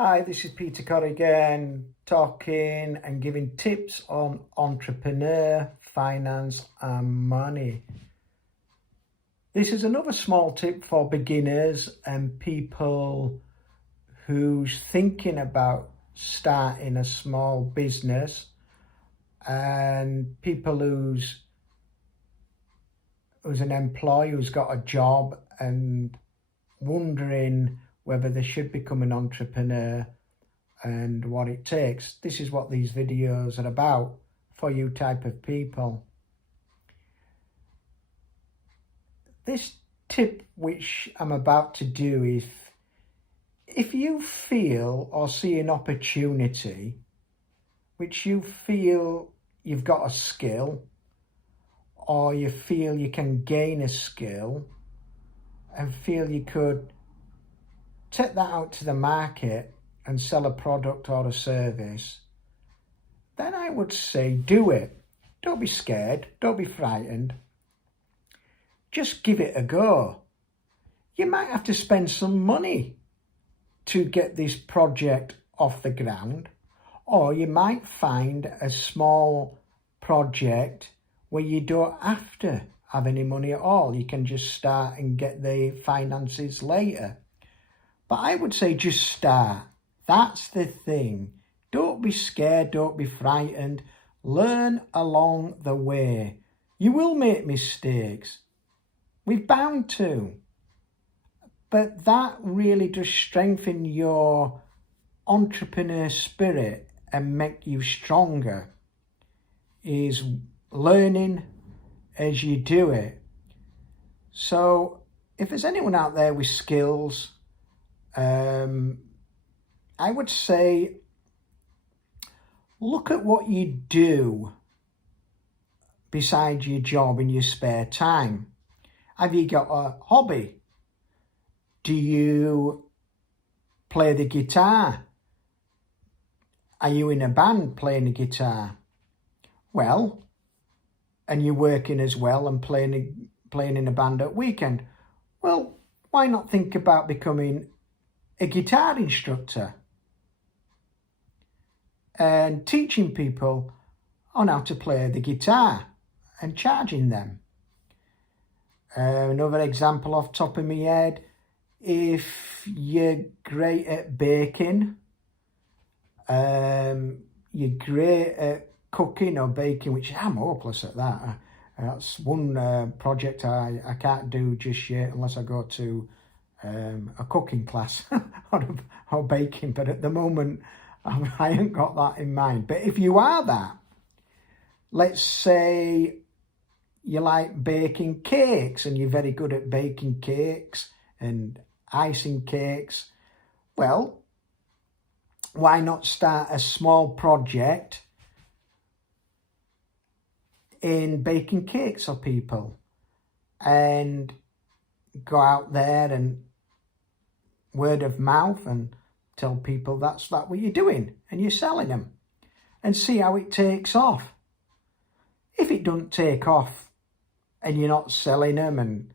Hi, this is Peter Corrigan talking and giving tips on entrepreneur, finance and money. This is another small tip for beginners and people who's thinking about starting a small business, and people who's an employee who's got a job and wondering whether they should become an entrepreneur and what it takes. This is what these videos are about for you type of people. This tip which I'm about to do is, if you feel or see an opportunity which you feel you've got a skill, or you feel you can gain a skill and feel you could take that out to the market and sell a product or a service, then I would say do it. Don't be scared, don't be frightened. Just give it a go. You might have to spend some money to get this project off the ground, or you might find a small project where you don't have to have any money at all. You can just start and get the finances later. But I would say just start. That's the thing. Don't be scared, don't be frightened. Learn along the way. You will make mistakes. We're bound to. But that really does strengthen your entrepreneur spirit and make you stronger, is learning as you do it. So if there's anyone out there with skills, I would say look at what you do besides your job in your spare time. Have you got a hobby? Do you play the guitar? Are you in a band playing the guitar? Well, and you're working as well and playing in a band at weekend. Well, why not think about becoming a guitar instructor and teaching people on how to play the guitar and charging them? Another example off the top of my head, if you're great at baking, you're great at cooking or baking, which I'm hopeless at that. That's one project I can't do just yet unless I go to a cooking class or baking, but at the moment I haven't got that in mind. But if you are that, let's say you like baking cakes and you're very good at baking cakes and icing cakes, well, why not start a small project in baking cakes for people and go out there and word of mouth and tell people that's what you're doing and you're selling them, and see how it takes off. If it doesn't take off and you're not selling them and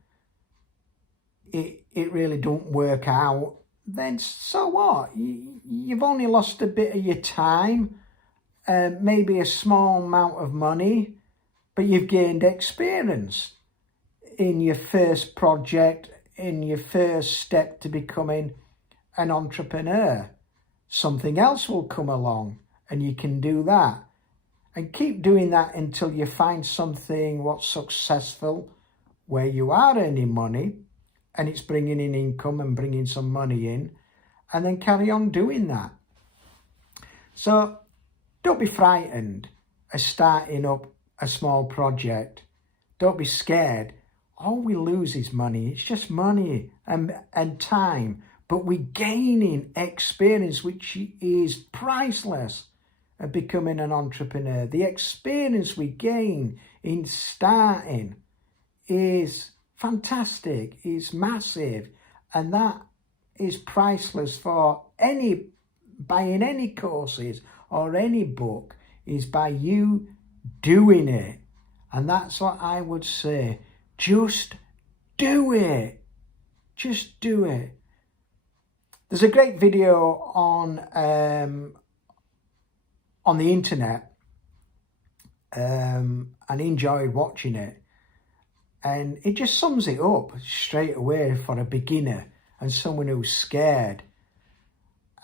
it really don't work out, then so what? You've only lost a bit of your time, maybe a small amount of money, but you've gained experience in your first project, in your first step to becoming an entrepreneur. Something else will come along and you can do that. And keep doing that until you find something what's successful, where you are earning money and it's bringing in income and bringing some money in, and then carry on doing that. So don't be frightened of starting up a small project. Don't be scared. All we lose is money. It's just money and time, but we're gaining experience, which is priceless. Of becoming an entrepreneur, the experience we gain in starting is fantastic, is massive, and that is priceless for buying any courses or any book, is by you doing it. And that's what I would say. Just do it. Just do it. There's a great video on the internet, and I enjoyed watching it, and it just sums it up straight away for a beginner and someone who's scared.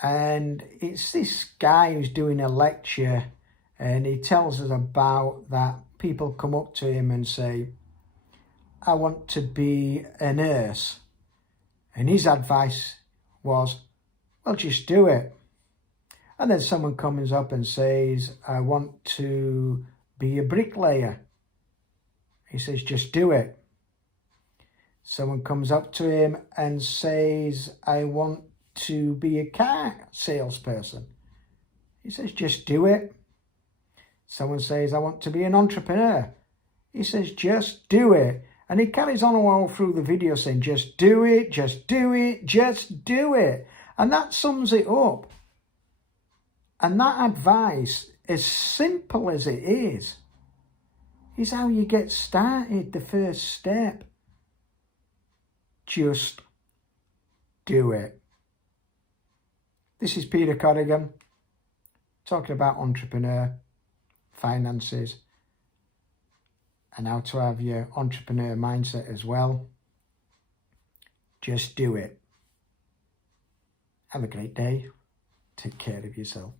And it's this guy who's doing a lecture, and he tells us about that people come up to him and say, I want to be a nurse. And his advice was, well, just do it. And then someone comes up and says, I want to be a bricklayer. He says, just do it. Someone comes up to him and says, I want to be a car salesperson. He says, just do it. Someone says, I want to be an entrepreneur. He says, just do it. And he carries on all through the video saying, just do it, just do it, just do it. And that sums it up. And that advice, as simple as it is how you get started, the first step. Just do it. This is Peter Corrigan, talking about entrepreneur, finances, and how to have your entrepreneur mindset as well. Just do it. Have a great day. Take care of yourself.